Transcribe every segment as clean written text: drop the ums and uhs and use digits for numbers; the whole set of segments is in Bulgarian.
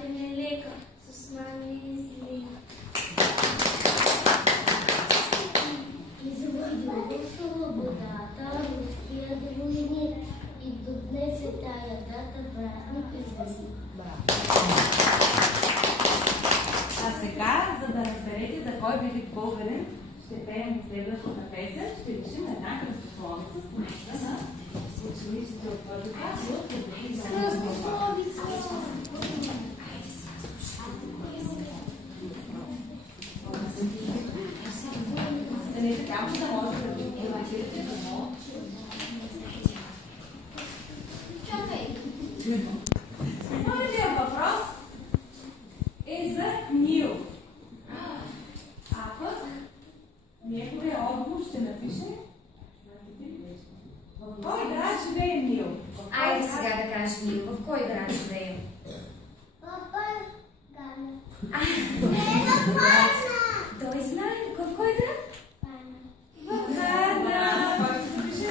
те не лека, с мами зли. Изводил в свободата руския войник и до днес е тая дата празник известна. А сега, за да разберете за кой велик българин ще пеем следващата песен, ще решим една кръстословица с помощта на учениците от първи клас и от другите. Кръстословица! Станете там, за да може да ви имагирате да мога. Първият въпрос е за Нил. А пък неговия отговор ще напише в кой град живее Нил? Айде сега да кажеш Нил, в кой град живее? Той знае в кой град? В Варна. Кой ще запише?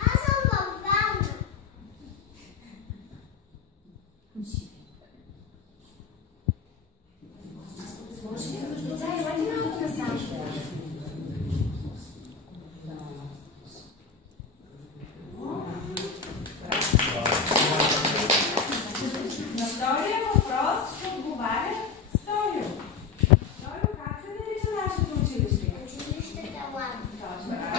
Аз съм във Варна. Деца, елате малко насам. На втория въпрос ще отговаря Стойо. Стойо, как се нарича нашето училище? Училище Талант. Точно така.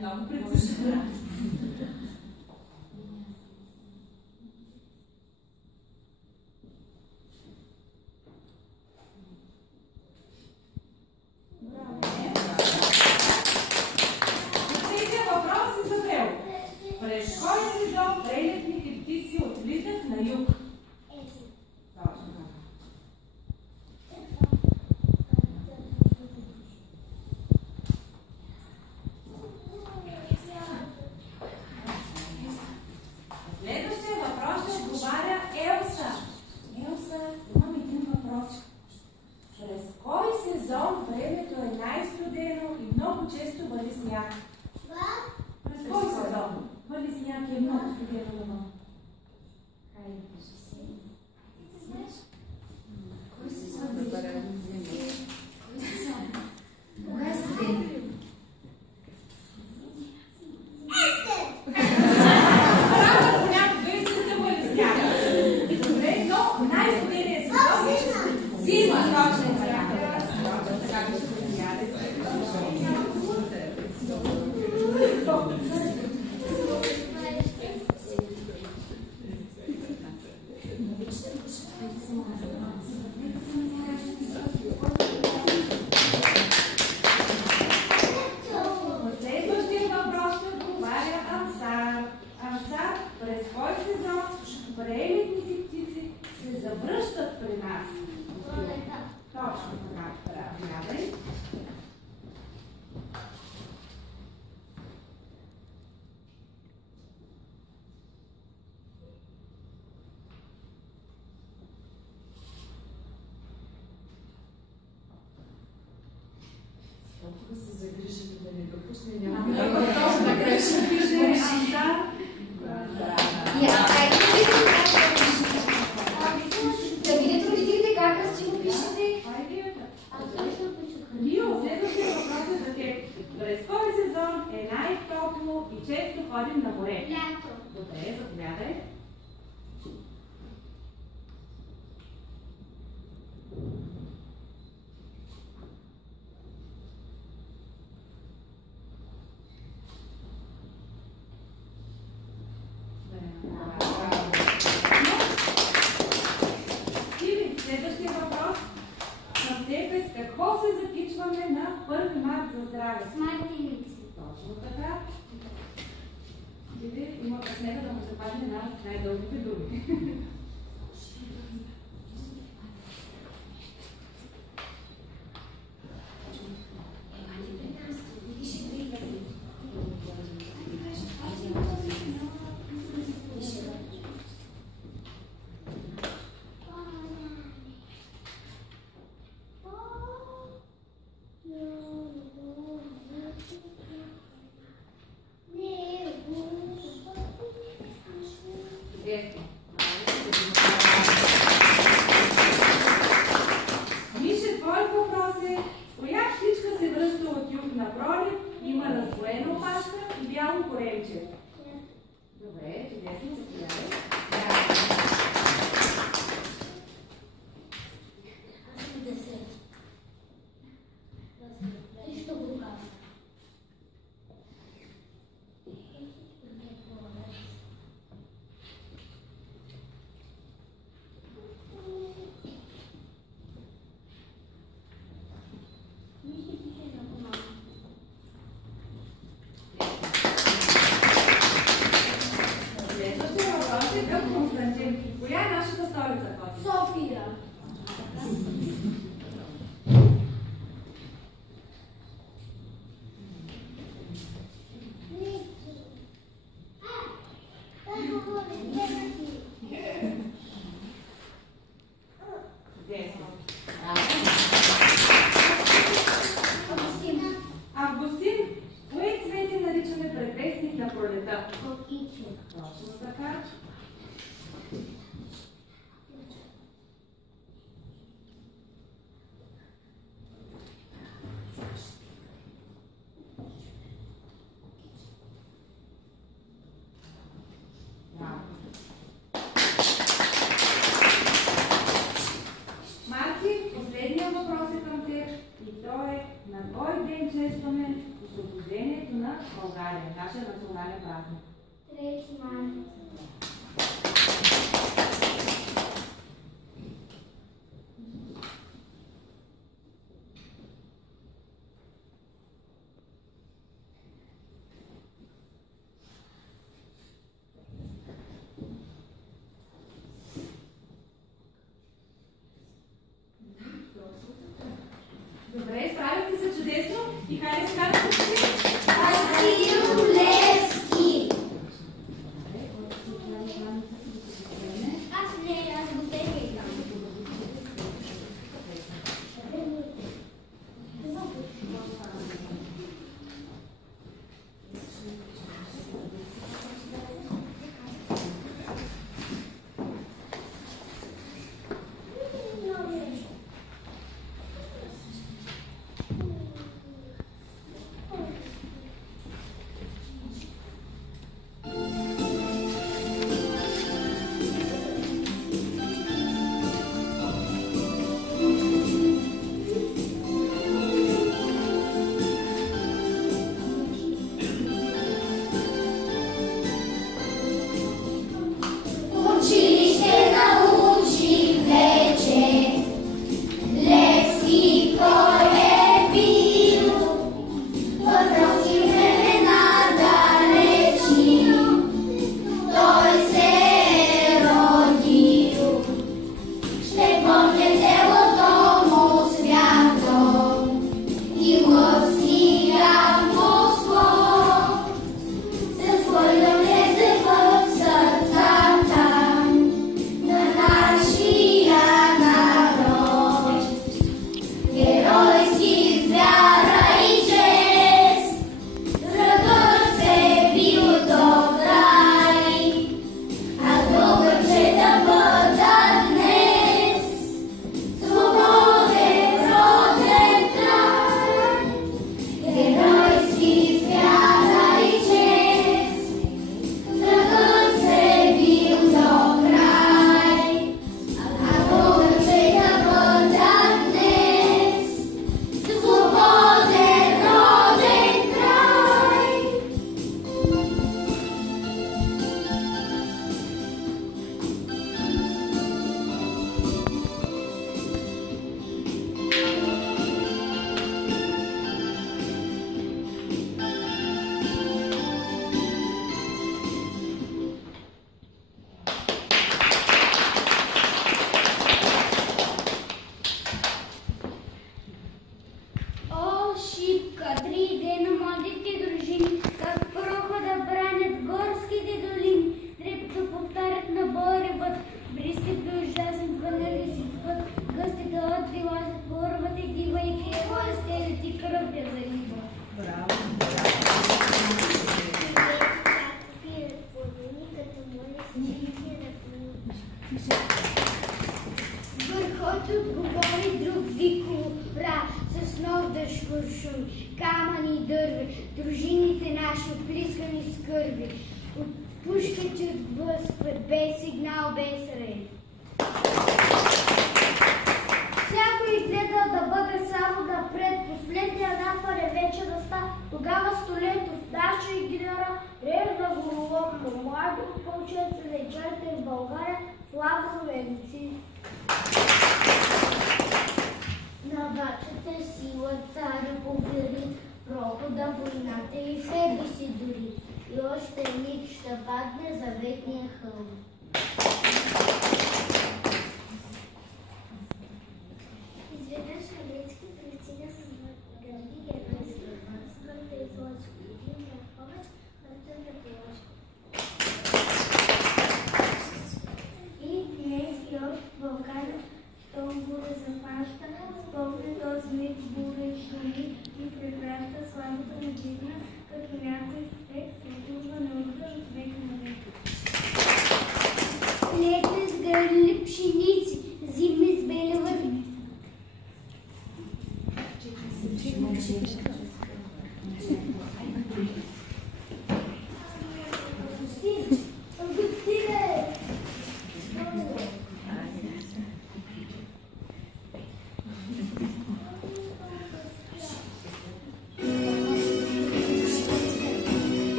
Много прецизно. Третия въпрос е за Бел. През кой сезон прелетните птици отлитат на юг? Точно така. Следващия въпрос ще отговаря Елса. Елса, имам един въпрос. През кой сезон времето е най-студено и много често вали сняг? През кой сезон вали сняг и е много студено навън? Хайде, кажи си. Знаеш? Кой сезон? Кой сезон? Кога е студен? Правда, понякога и се вали сняг. Добре, но най-студеният сезон е зима. Точно така. Така ще се видяте. Следващия въпрос ще отговаря Ансар. Ансар, през кой сезон прелетните птици се завръщат при нас? Точно така. Гледай. Толкова се загрижили да не допусне Ако някой. точно грешно пише Ансар. Да видят родителите как красиво пишете. Лио, следващия въпрос е за теб. През кой сезон е най-топло и често ходим на море? Лято. Добре, заповядай. Стиви, следващия въпрос към теб е: с какво се запичваме на 1 март за здраве? С мартиници. Точно така. Стиви, има къснета да му се падне една от най-дългите думи. София. Августин, кое цвете наричаме предвестник на пролета? Отлично. Точно така. Марти, последният въпрос е към теб и то е: на кой ден честваме освобождението на България, нашия национален празник? 3 май. Добре, справихте се чудесно и хайде сега да почти. Васил Левски. Аз го теглям. Върхът отговори друг викора с нов дъжд куршум, камъни и дърви, дружините наши оплискани с кърви. От пушките отблъскват без сигнал, без ред. Всякой гледа да бъде само напред, последния напър е вече да става. Тогава Столетов, Даша и Гинара, ревна гололомно, млади опълченци, лечарите в България, славновенци. На вашата сила царя повери, прохода войната и себе си дори. И още миг ще падне заветния хълм.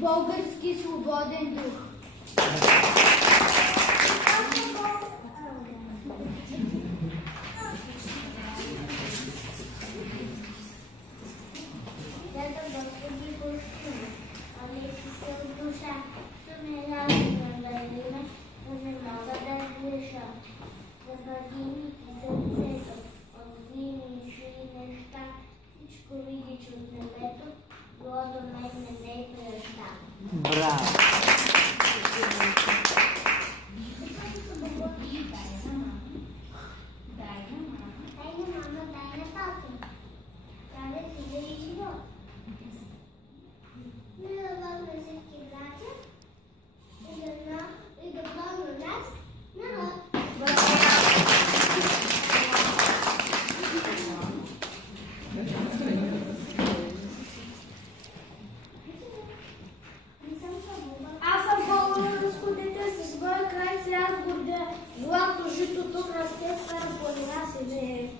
Български свободен дух. Браво! Аз съм българско дете със своя край, се аз гордея. Злато жито тук расте, стара планина се вее.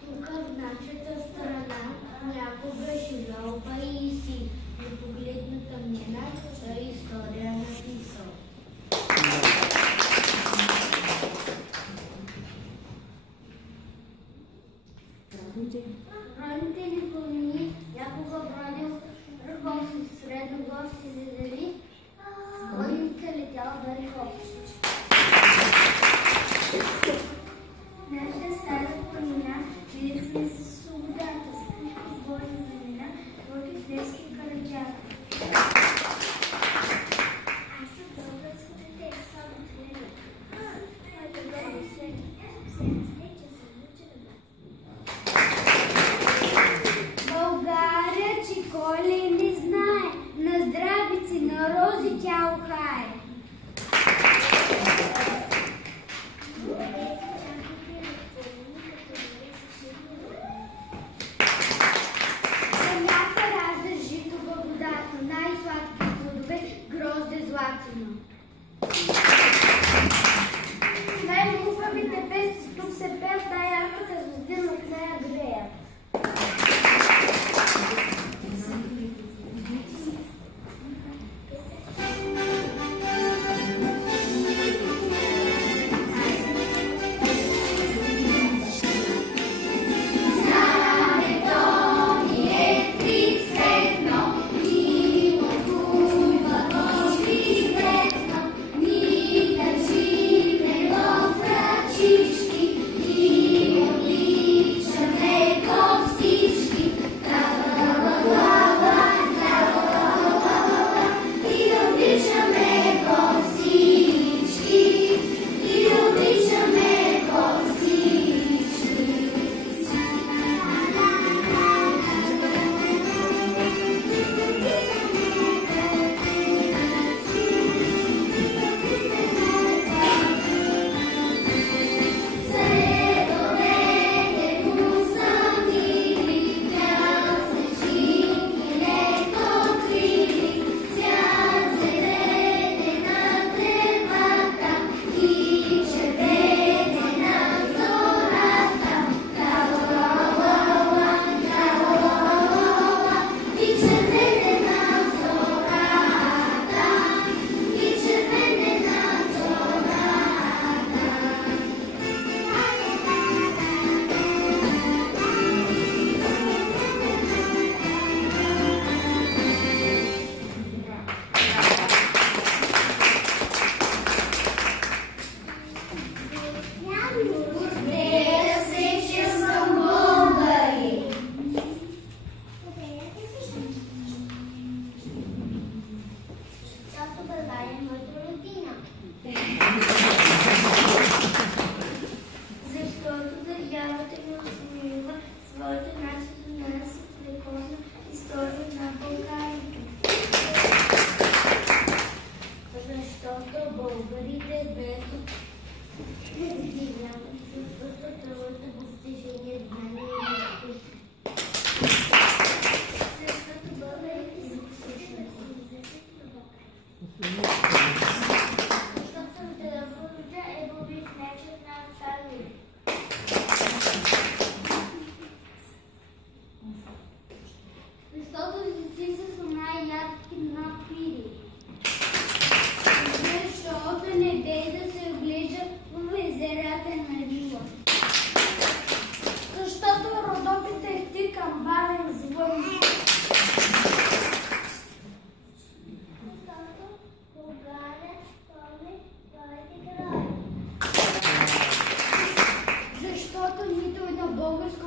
Тук в нашата страна някога живял Паисий. Непогледната мнена история написал. Ранните ни планини някога бродил ръковски, средногорски зедели, конница летяла далеко. Наша стара планина чили сме с свободата, с Божия земя, твоите детски караджата. Аз съм българско дете, само члена. Моето долу след че съм учена. България, че Коли не знае, на здравици, на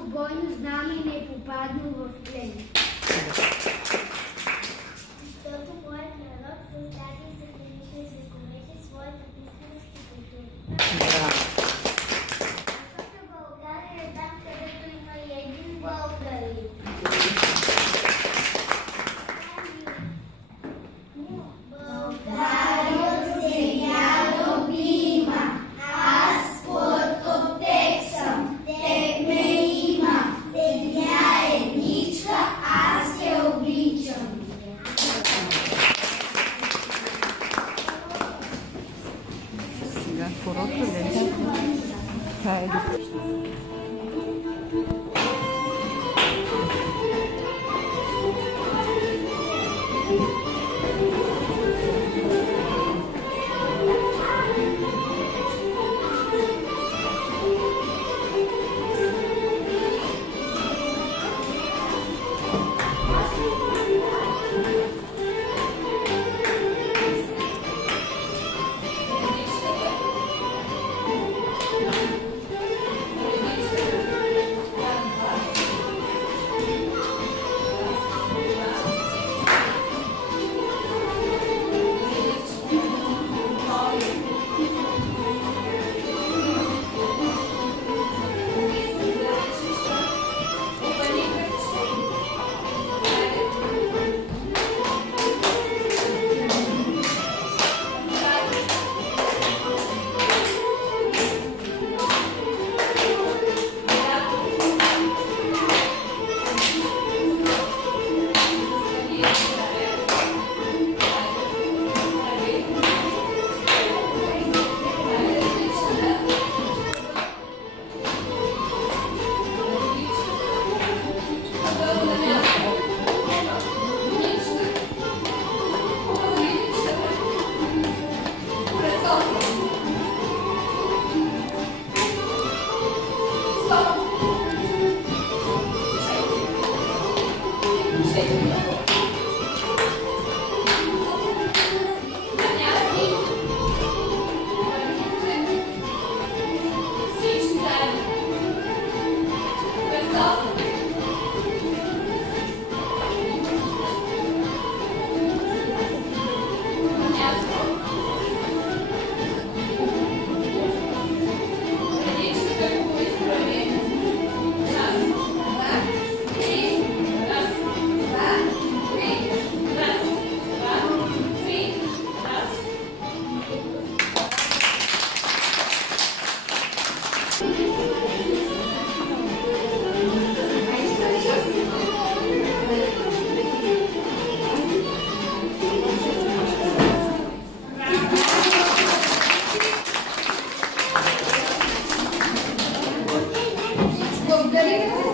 бойно знаме и не попаднал в плен. Защото моят народ създаде и съхранише за вековете своята писменост и култура. Защото България е там, където има и един българин. България, земя любима, аз плътотек съм, теб ме има, земя едничка, аз я обичам. Сега хорото ли? Хайде. Благодаря.